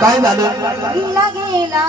काय झालं? गेला गेला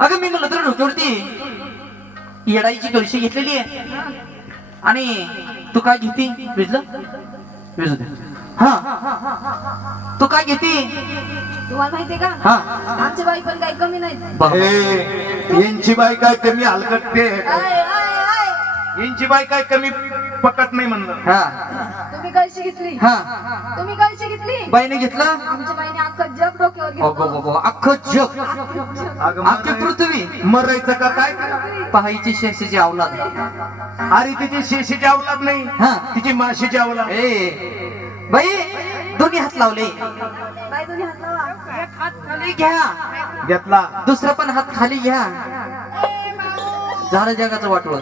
अगं मी म्हणलं तर डोक्यावरती येडाईची कळशी घेतलेली आहे आणि तू काय घेती विजलं विजू दे हा तू काय घेती तुम्हाला माहितीये का हा आमची बाई पण काही कमी नाही यांची बाई काय कमी हलकटते आय, आय, आय. यांची बाई काय कमी पटत नाही म्हणलं. हा तुम्ही कळशी घेतली हा तुम्ही कळशी घेतली बाईने घेतलं आमच्या बाईने अख्खं जग डोक्यावर घेतलं अख्खं जग अगं अख्खी पृथ्वी मरायचं का काय पहायची शेषाची अवलाद अरे तिची शेशीची अवलाद नाही हा तिची माशीची अवलाद. ए बाई दोन्ही हात लावले बाई दोन्ही हात लावा एक हात खाली घ्या घेतला दुसरा पण हात खाली घ्या झालं जगाचं वाटवं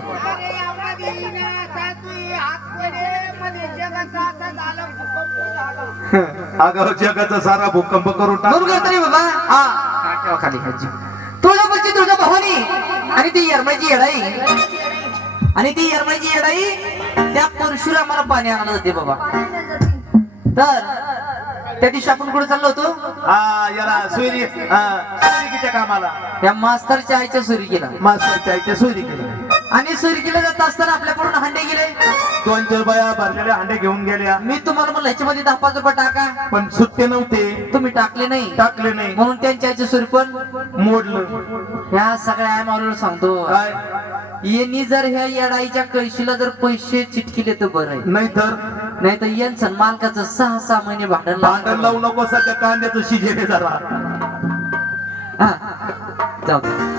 अगं जगाचा सारा भूकंप करून टाक. बरोबर तरी बाबा हा ठेवा खाली ह्याची तुळजापूरची तुळजा भवानी आणि ती यरमाईची येडाई आणि ती यरमाईची येडाई त्या परशुरामाला पाणी आणायला जाते बाबा. तर त्या दिवशी आपण कुठे चाललो होतो हा याला सुरिकीच्या कामाला त्या मास्तरच्या आईच्या सुरिकीला मास्तरच्या आईच्या सुरिकीला आणि सुरिकीला जात असताना आपल्याकडून हांडे गेले 2-4 बाया भरलेल्या हांडे घेऊन गेल्या मी तुम्हाला म्हणलं ह्याच्यामध्ये 10-5 रुपये टाका पण सुट्टे नव्हते तुम्ही टाकले नाही टाकले नाही म्हणून त्यांच्या आईचे सुरी पण मोडलं. ह्या सगळ्या मारून सांगतो काय यांनी जर ह्या येडाईच्या कळशीला जर पैसे चिटकिले तर बरं आहे नाहीतर नाही तर यांचं मालकाचं 6-6 महिने भांडण भांडण लावू नको सध्या कांद्याचं शिजेले जरा. हा जाऊ दे.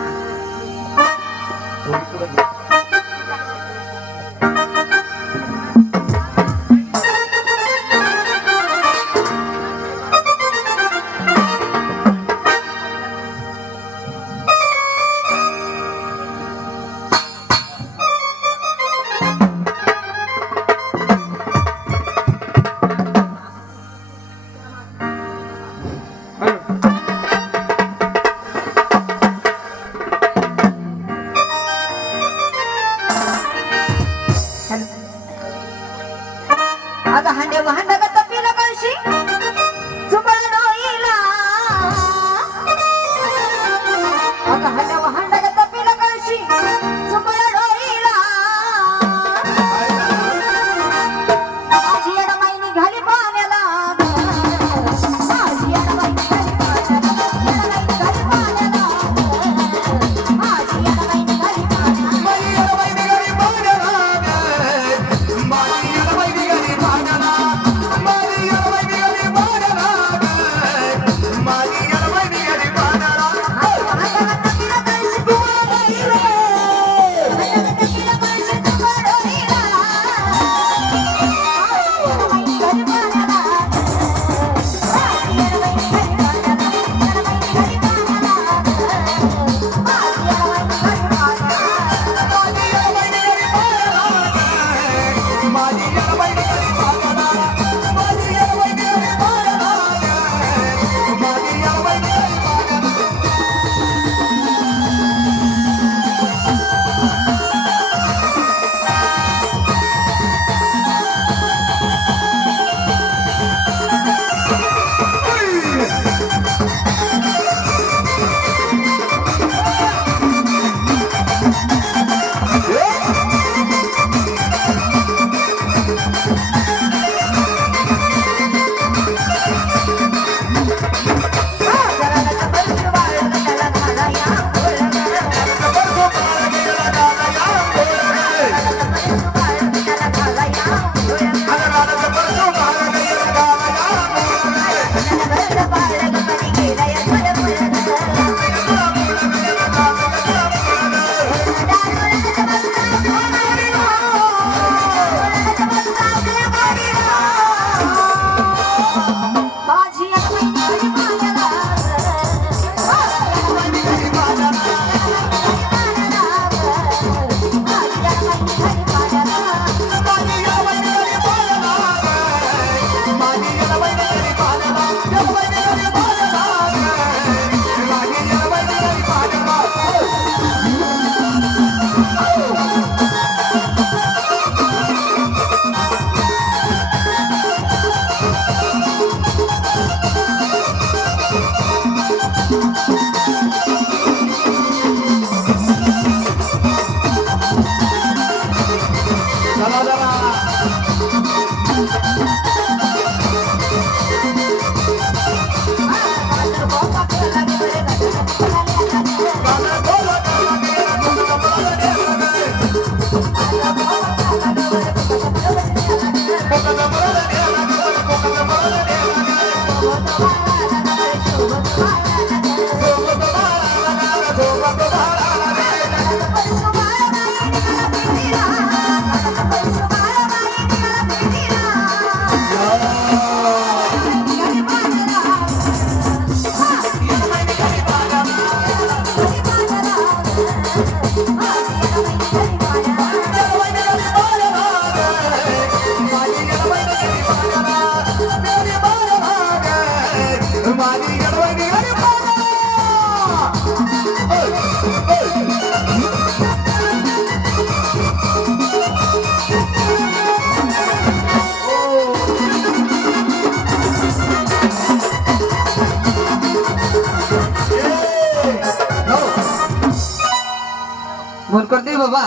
म्हणून करते बाबा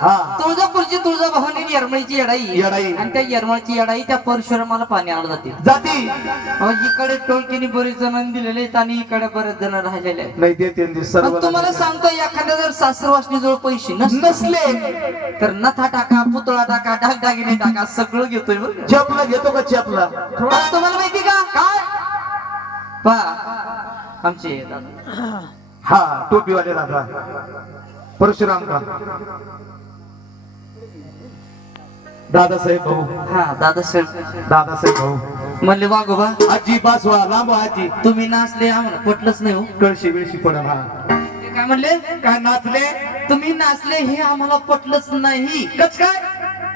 हा तुळजापूरची तुळजाभवानी येरमळीची येडाई येडाई. आणि त्या येरमळची येडाई त्या परशुरामाला पाणी आणलं जाते जाती अहो, इकडे टोळकीने बरेच जण दिलेले आहेत आणि इकडे बरेच जण राहिलेले आहेत नाही देते सर्व पण तुम्हाला सांगतो एखाद्या जर सासरवासनी जवळ पैसे नसले तर नथा टाका पुतळा टाका डागडागिने टाका सगळं घेतोय बरं का. चपला घेतो का चपला थोडा तुम्हाला माहिती का काय पहा आमचे दादा. हा टोपीवाले दादा परशुराम का दादासाहेब भाऊ हा दादासाहेब दादासाहेब भाऊ म्हणले वागोबा आजी बासवा लांब आजी तुम्ही नाचले आम्हाला पटलंच नाही हो कळशी बिळशी पडन हा ते काय म्हणले काय नाचले तुम्ही नाचले हे आम्हाला पटलंच नाही कच काय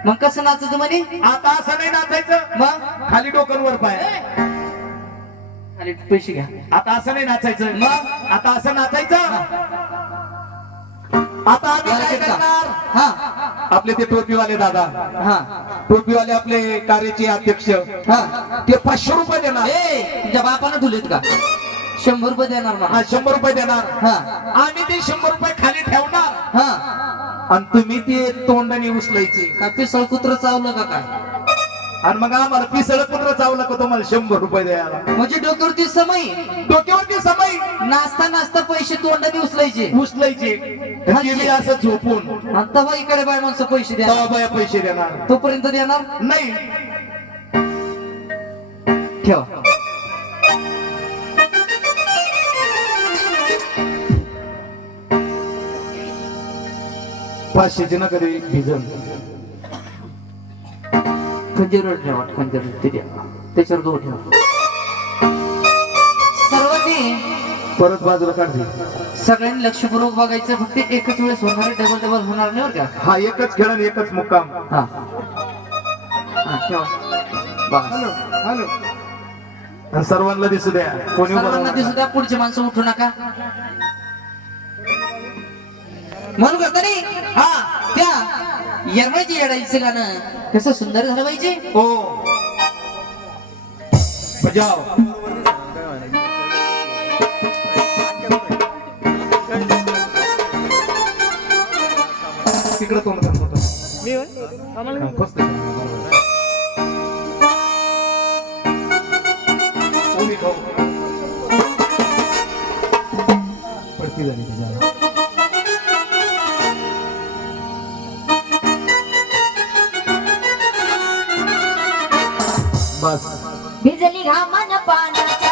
मग कसं नाचायचं म्हणे आता असं नाही नाचायचं मग खाली डोकं वर पाय खाली पैसे घ्या आता असं नाही नाचायचं मग आता असं नाचायचं आता आम्ही काय करणार हा आपले ते टोपीवाले दादा हा टोपीवाले आपले कार्याचे अध्यक्ष हा ते 500 रुपये देणार ए तुझ्या बापानं ठुलेत का 100 रुपये देणार मला हा 100 रुपये देणार हा आम्ही ते 100 रुपये खाली ठेवणार हा आणि तुम्ही ते तोंडाने उचलायचे का पिसळ कुत्र चावलं का काय आणि मग आम्हाला पिसळ पुत्र चावलं का तुम्हाला 100 रुपये द्यायला म्हणजे डोक्यावरती समय डोक्यावरती समय नाचता नाचता पैसे तोंडाने उचलायचे उचलायचे गेली असं झोपून आणि तेव्हा इकडे बाय माणसं पैसे द्या तेव्हा बाया पैसे देणार तोपर्यंत देणार नाही ठेवा पाचशेचे ना कधी भिजन खंजीरवर ठेवा खंजीर ते द्या त्याच्यावर दोन ठेवा सर्वांनी परत बाजूला काढते सगळ्यांनी लक्षपूर्वक बघायचं फक्त एकच वेळेस होणार डबल डबल होणार नाही बरं का हा एकच खेळ आणि एकच मुक्काम हा हा ठेवा बस हॅलो आणि सर्वांना दिसू द्या कोणी उभं सर्वांना राहू दिसू नका. द्या पुढची माणसं उठू नका म्हणून करता नाही हा त्या येरमाची येडायचं गाणं कसं सुंदर झालं पाहिजे हो बजाव तिकडे तोंड करतो पडती झाली तुझ्या बस भिजली घामान पाण्याच्या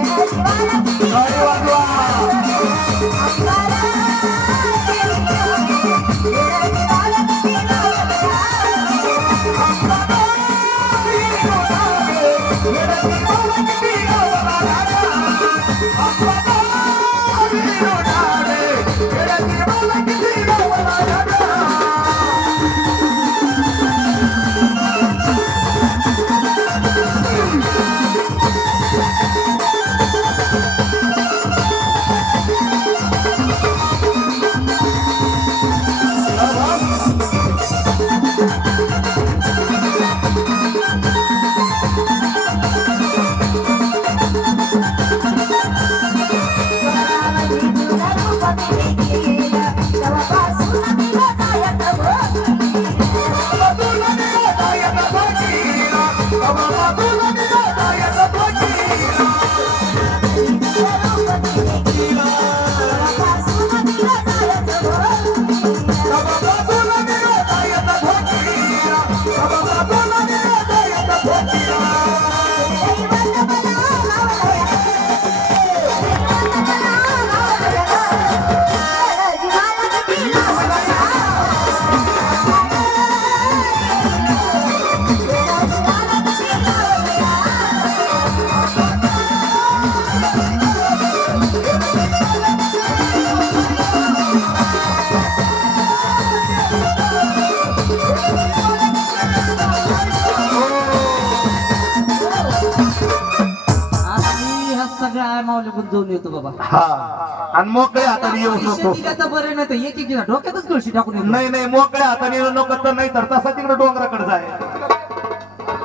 अरे वा, वा. सगळ्या माऊलीकडून जाऊन येतो बाबा. हा आणि मोकळ्या हाताने येऊ नको. शेतीला तर बरं नाही तर एक डोक्यातच कळशी टाकून येतो. नाही नाही मोकळ्या हाताने येऊ नको तर नाही तर तसा तिकडे डोंगराकडे जाय.